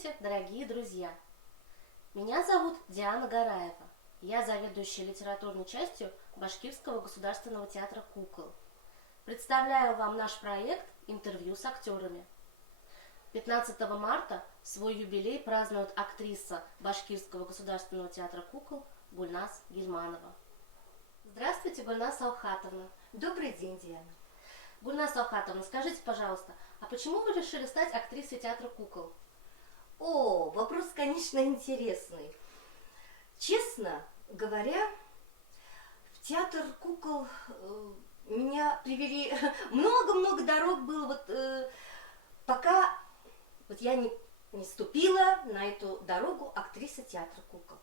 Здравствуйте, дорогие друзья! Меня зовут Диана Гараева. Я заведующая литературной частью Башкирского государственного театра кукол. Представляю вам наш проект «Интервью с актерами». 15 марта свой юбилей празднует актриса Башкирского государственного театра кукол Гульназ Гильманова. Здравствуйте, Гульназ Аухатовна. Добрый день, Диана. Гульназ Аухатовна, скажите, пожалуйста, а почему вы решили стать актрисой театра кукол? О, вопрос, конечно, интересный. Честно говоря, в театр кукол меня привели... Много-много дорог было, пока я не ступила на эту дорогу актрисы театра кукол.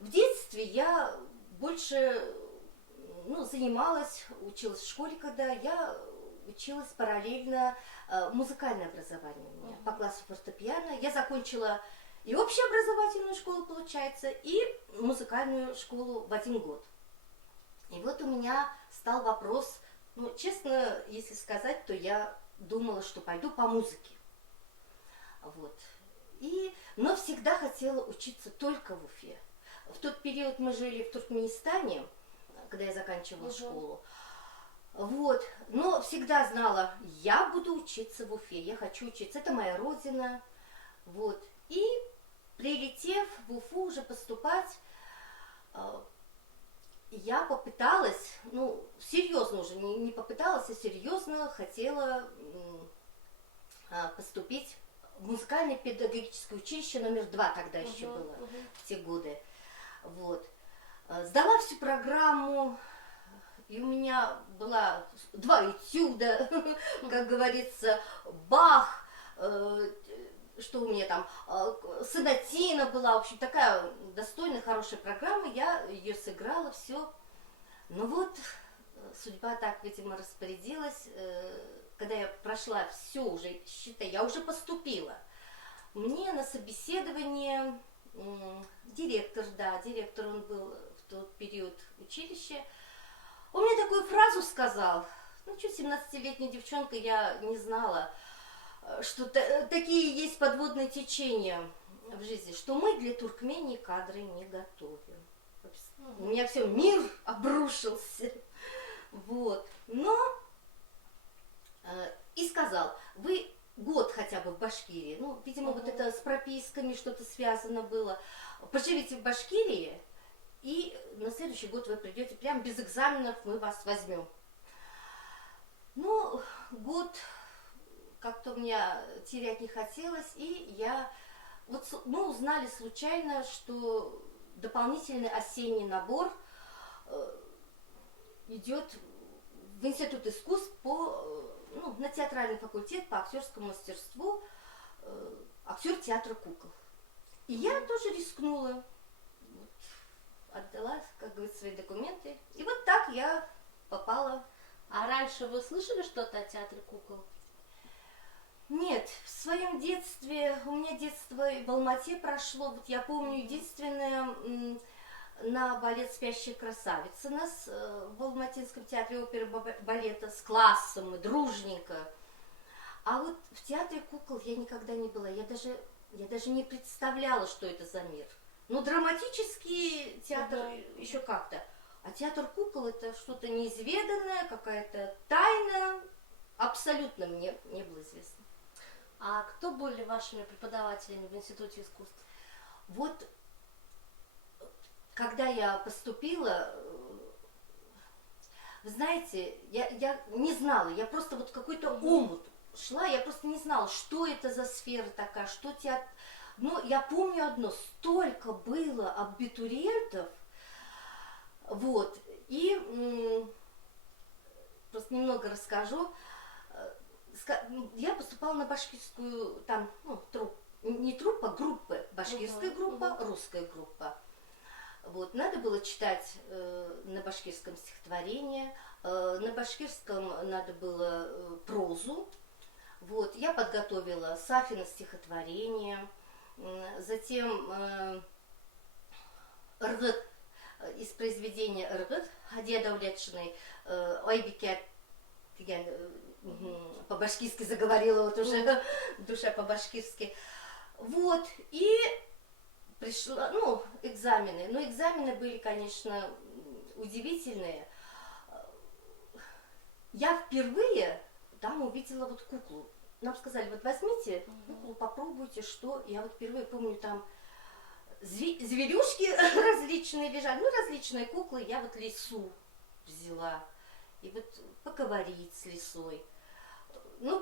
В детстве я больше занималась, училась в школе, когда я училась параллельно, музыкальное образование у меня по классу фортепиано. Я закончила и общеобразовательную школу, получается, и музыкальную школу в один год. И вот у меня стал вопрос, честно, если сказать, то я думала, что пойду по музыке. Но всегда хотела учиться только в Уфе. В тот период мы жили в Туркменистане, когда я заканчивала школу. Но всегда знала, я буду учиться в Уфе, я хочу учиться, это моя родина. И прилетев в Уфу уже поступать, я попыталась, серьезно уже, не попыталась, а серьезно хотела поступить в музыкальное педагогическое училище номер 2, тогда еще было, в те годы. Сдала всю программу. И у меня было 2 этюда, как говорится, Бах, что у меня там, сонатина была, в общем, такая достойная, хорошая программа, я ее сыграла, все. Судьба так, видимо, распорядилась, когда я прошла все уже, считай, я уже поступила. Мне на собеседование директор, он был в тот период училища, он мне такую фразу сказал, 17-летняя девчонка, я не знала, что такие есть подводные течения в жизни, что мы для Туркмении кадры не готовим. У меня все, мир обрушился. И сказал, вы год хотя бы в Башкирии, видимо, это с прописками что-то связано было, поживите в Башкирии, и на следующий год вы придете, прям без экзаменов мы вас возьмем. Год как-то мне терять не хотелось, и мы узнали случайно, что дополнительный осенний набор идет в Институт искусств на театральный факультет по актерскому мастерству, актер театра кукол. И я тоже рискнула. Отдала, как говорится, свои документы. И так я попала. А раньше вы слышали что-то о театре кукол? Нет, в своем детстве, у меня детство в Алмате прошло. Я помню, единственное, на балет «Спящая красавица» нас в Алматинском театре оперы балета с классом, мы дружненько. А в театре кукол я никогда не была. Я даже не представляла, что это за мир. Драматический театр еще как-то. А театр кукол это что-то неизведанное, какая-то тайна. Абсолютно мне не было известно. А кто были вашими преподавателями в Институте искусств? Когда я поступила, вы знаете, я не знала, я просто какой-то омут шла, я просто не знала, что это за сфера такая, что театр... Но я помню одно, столько было абитуриентов, и просто немного расскажу. Я поступала на башкирскую, не труппа, группа, башкирская группа, русская группа. Надо было читать на башкирском стихотворение, на башкирском надо было прозу. Я подготовила Сафина стихотворение, затем Ыргыт, из произведения Ыргыт, Хадия Давлетшиной, Ойбике, по-башкирски заговорила уже, душа по-башкирски. Вот, и пришла, ну, экзамены. Но экзамены были, конечно, удивительные. Я впервые там увидела вот куклу. Нам сказали, вот возьмите куклу, попробуйте, что. Я вот впервые помню, там зверюшки различные лежали, ну, различные куклы. Я вот лису взяла. И вот поговорить с лисой. Ну,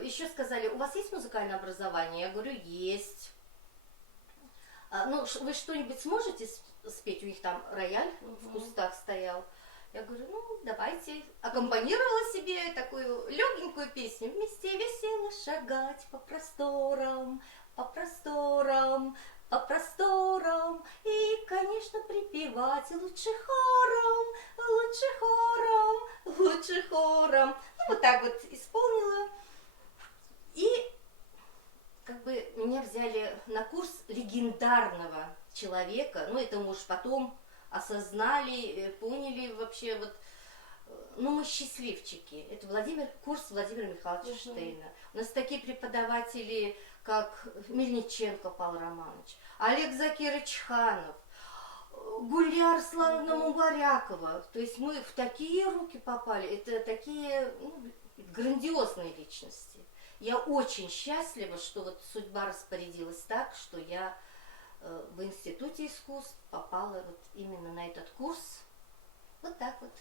еще сказали, у вас есть музыкальное образование? Я говорю, есть. Ну, вы что-нибудь сможете спеть? У них там рояль в кустах стоял. Я говорю, ну, давайте. Аккомпанировала себе такую легенькую песню. Вместе весело шагать по просторам, по просторам, по просторам. И, конечно, припевать лучше хором, лучше хором, лучше хором. Ну, вот так вот исполнила. И как бы меня взяли на курс легендарного человека. Ну, это мы уж потом осознали, поняли вообще вот, ну, мы счастливчики. Это курс Владимира Михайловича Штейна. У нас такие преподаватели, как Мельниченко Павел Романович, Олег Закирович Ханов, Гульяр Славовна Мубарякова. То есть мы в такие руки попали. Это такие, ну, грандиозные личности. Я очень счастлива, что вот судьба распорядилась так, что я в Институте искусств попала вот именно на этот курс. Вот так вот.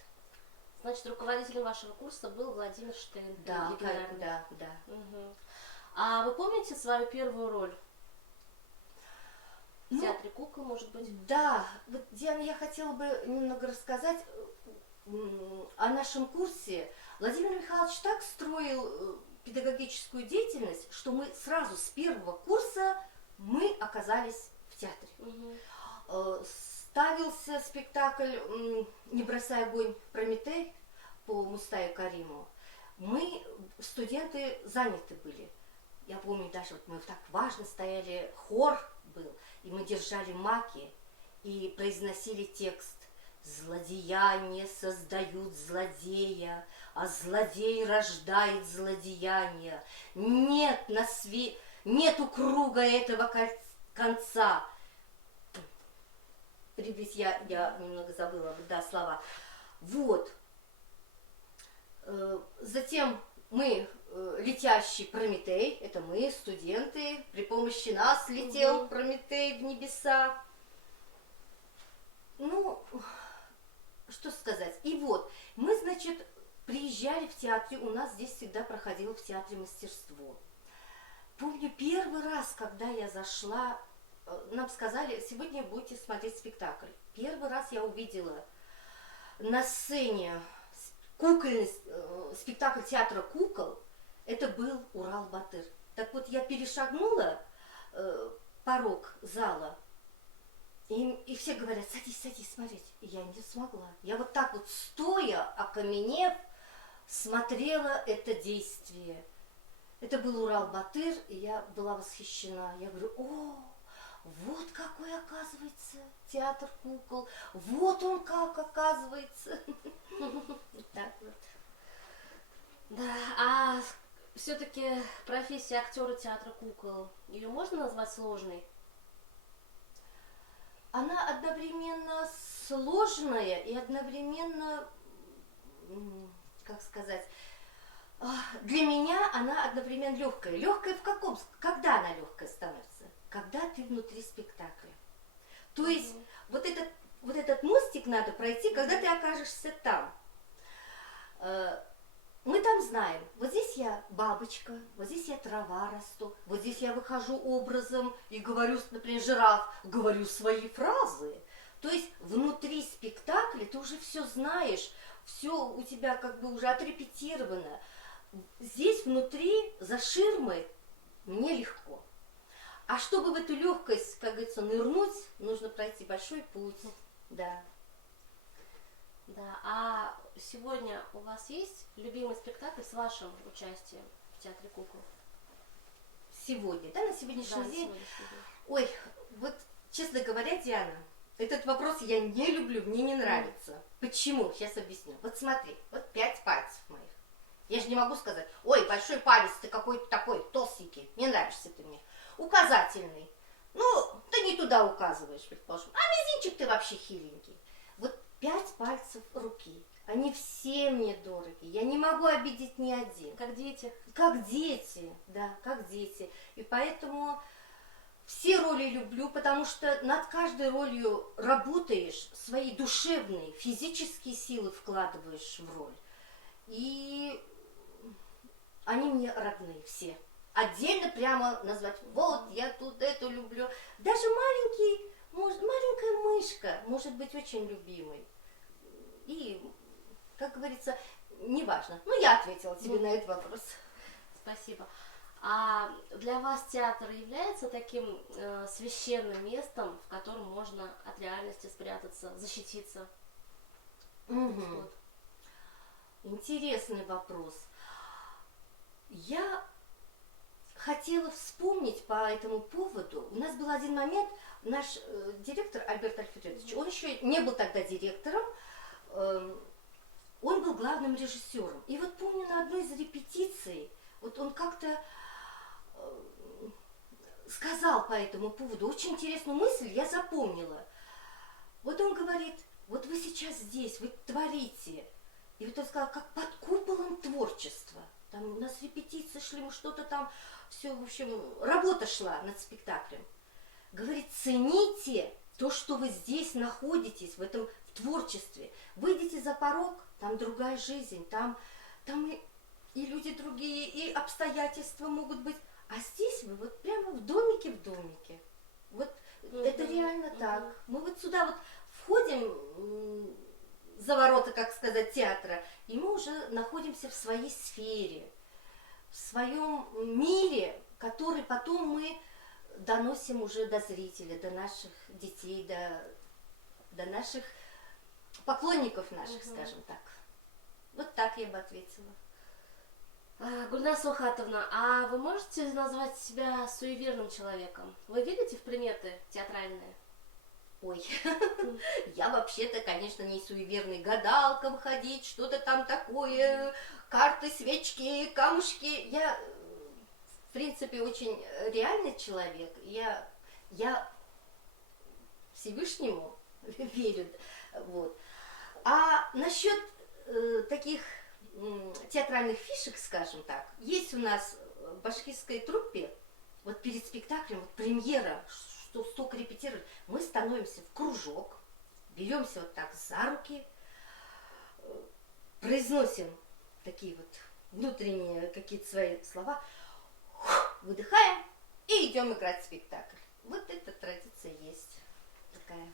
Значит, руководителем вашего курса был Владимир Штейн. Да, да, да. Угу. А вы помните свою первую роль? В театре кукол, может быть? Да. Вот, Диана, я хотела бы немного рассказать о нашем курсе. Владимир Михайлович так строил педагогическую деятельность, что мы сразу с первого курса мы оказались в театре. Ставился спектакль «Не бросай огонь, Прометей» по Мустаю Кариму. Мы, студенты, заняты были. Я помню, даже вот мы так важно стояли, хор был, и мы держали маки и произносили текст. Злодеяния создают злодея, а злодей рождает злодеяние. Нет нету круга этого конца. Прибыть я немного забыла, да, слова. Вот. Затем мы, летящий Прометей, это мы, студенты, при помощи нас летел Прометей в небеса. Ну, что сказать. И вот, мы, значит, приезжали в театре, у нас здесь всегда проходило в театре мастерство. Помню, первый раз, когда я зашла, нам сказали, сегодня будете смотреть спектакль. Первый раз я увидела на сцене кукольный спектакль театра кукол, это был Урал-Батыр. Так вот, я перешагнула порог зала, и все говорят, садись, садись, смотреть. И я не смогла. Я вот так вот, стоя, окаменев, смотрела это действие. Это был Урал-Батыр, и я была восхищена. Я говорю, о, вот какой, оказывается, театр кукол. Вот он как, оказывается. Так вот. Да, а все-таки профессия актера театра кукол, ее можно назвать сложной? Она одновременно сложная и одновременно, как сказать, для меня она одновременно легкая. Легкая в каком? Когда она легкая становится? Когда ты внутри спектакля. То есть вот этот мостик надо пройти, когда ты окажешься там. Мы там знаем, вот здесь я бабочка, вот здесь я трава расту, вот здесь я выхожу образом и говорю, например, жираф, говорю свои фразы. То есть внутри спектакля ты уже все знаешь, все у тебя как бы уже отрепетировано. Здесь внутри, за ширмой, мне легко. А чтобы в эту легкость, как говорится, нырнуть, нужно пройти большой путь. Да. Да, а сегодня у вас есть любимый спектакль с вашим участием в театре кукол? Сегодня, да, на сегодняшний день? Сегодняшний день. Ой, вот, честно говоря, Диана, этот вопрос я не люблю, мне не нравится. Почему? Сейчас объясню. Вот смотри, вот 5 пальцев моих. Я же не могу сказать, ой, большой палец, ты какой-то такой толстенький, не нравишься ты мне. указательный. Ну, ты не туда указываешь, предположим. А мизинчик ты вообще хиленький. Вот 5 пальцев руки. Они все мне дороги. Я не могу обидеть ни один. Как дети. Как дети, да, как дети. И поэтому все роли люблю, потому что над каждой ролью работаешь, свои душевные, физические силы вкладываешь в роль. И они мне родные все. Отдельно прямо назвать, вот, я тут эту люблю. Даже маленькая мышка может быть очень любимой. И, как говорится, неважно. Ну, я ответила тебе на этот вопрос. Спасибо. А для вас театр является таким священным местом, в котором можно от реальности спрятаться, защититься? Угу. Вот. Интересный вопрос. Я хотела вспомнить по этому поводу. У нас был один момент, наш директор Альберт Альфредович, он еще не был тогда директором, он был главным режиссером. И вот помню, на одной из репетиций, вот он как-то сказал по этому поводу очень интересную мысль, я запомнила. Вот он говорит, вот вы сейчас здесь, вы творите. И вот он сказал, как под куполом творчества. Там у нас репетиции шли, мы что-то там, все, в общем, работа шла над спектаклем. Говорит, цените то, что вы здесь находитесь, в этом творчестве. Выйдите за порог, там другая жизнь, там и люди другие, и обстоятельства могут быть. А здесь вы вот прямо в домике. Вот это реально так. Мы вот сюда вот входим за ворота, как сказать, театра, и мы уже находимся в своей сфере, в своем мире, который потом мы доносим уже до зрителя, до наших детей, до наших поклонников наших, скажем так. Вот так я бы ответила. Гульнас Охатовна, а вы можете назвать себя суеверным человеком? Вы верите в приметы театральные? Ой, я вообще-то, конечно, не суеверный, гадалкам ходить, что-то там такое, карты, свечки, камушки. Я, в принципе, очень реальный человек. Я Всевышнему верю. Вот. А насчет таких театральных фишек, скажем так, есть у нас в башкирской труппе, вот перед спектаклем, вот премьера, что столько репетировали, мы становимся в кружок, беремся вот так за руки, произносим такие вот внутренние какие-то свои слова, выдыхаем и идем играть спектакль. Вот эта традиция есть такая.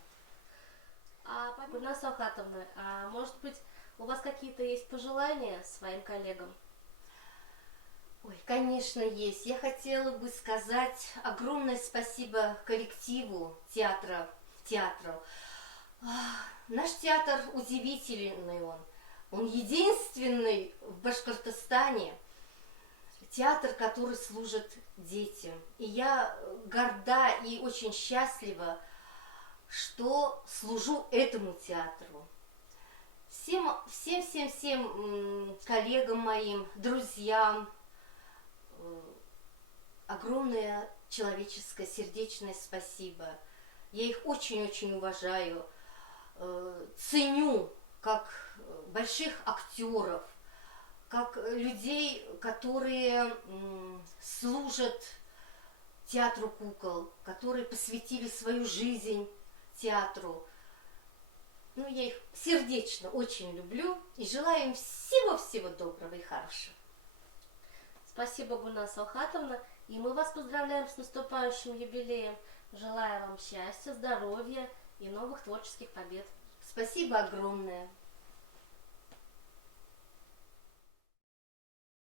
Гульнас Охатовна, а может быть, у вас какие-то есть пожелания своим коллегам? Ой, конечно, есть. Я хотела бы сказать огромное спасибо коллективу театру. Наш театр удивительный он единственный в Башкортостане театр, который служит детям. И я горда и очень счастлива, что служу этому театру. Всем коллегам моим, друзьям огромное человеческое, сердечное спасибо. Я их очень-очень уважаю, ценю как больших актеров, как людей, которые служат театру кукол, которые посвятили свою жизнь театру. Ну, я их сердечно очень люблю и желаю им всего-всего доброго и хорошего. Спасибо, Гульнас Охатовна, и мы вас поздравляем с наступающим юбилеем. Желаю вам счастья, здоровья и новых творческих побед. Спасибо огромное.